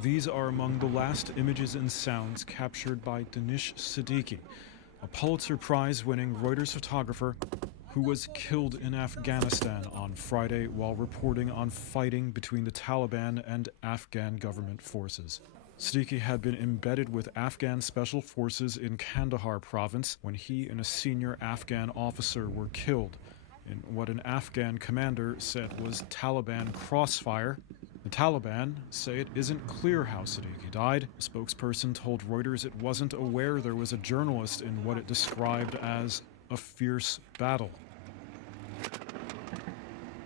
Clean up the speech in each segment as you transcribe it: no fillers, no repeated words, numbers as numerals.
These are among the last images and sounds captured by Danesh Siddiqui, a Pulitzer Prize-winning Reuters photographer who was killed in Afghanistan on Friday while reporting on fighting between the Taliban and Afghan government forces. Siddiqui had been embedded with Afghan special forces in Kandahar province when he and a senior Afghan officer were killed in what an Afghan commander said was Taliban crossfire. The Taliban say it isn't clear how Siddiqui died. A spokesperson told Reuters it wasn't aware there was a journalist in what it described as a fierce battle.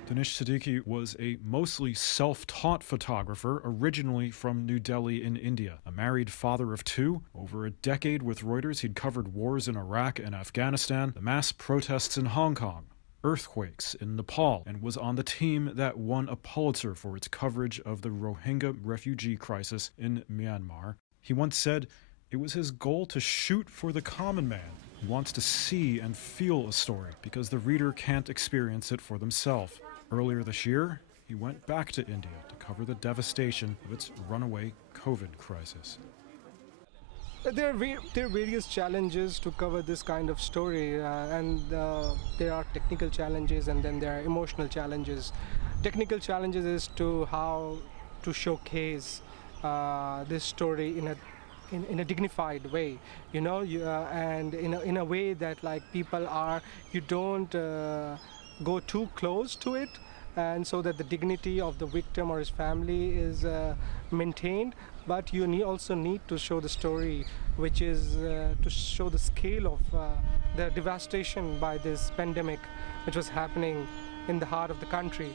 Danesh Siddiqui was a mostly self-taught photographer originally from New Delhi in India. A married father of two, over a decade with Reuters, he'd covered wars in Iraq and Afghanistan, the mass protests in Hong Kong, earthquakes in Nepal, and was on the team that won a Pulitzer for its coverage of the Rohingya refugee crisis in Myanmar. He once said it was his goal to shoot for the common man who wants to see and feel a story because the reader can't experience it for themselves. Earlier this year, he went back to India to cover the devastation of its runaway COVID crisis. There are various challenges to cover this kind of story, and there are technical challenges and then there are emotional challenges. Technical challenges is to how to showcase this story in a dignified way, you know, and in a way that like people are, you don't go too close to it, and so that the dignity of the victim or his family is maintained. But you also need to show the story, which is to show the scale of the devastation by this pandemic, which was happening in the heart of the country.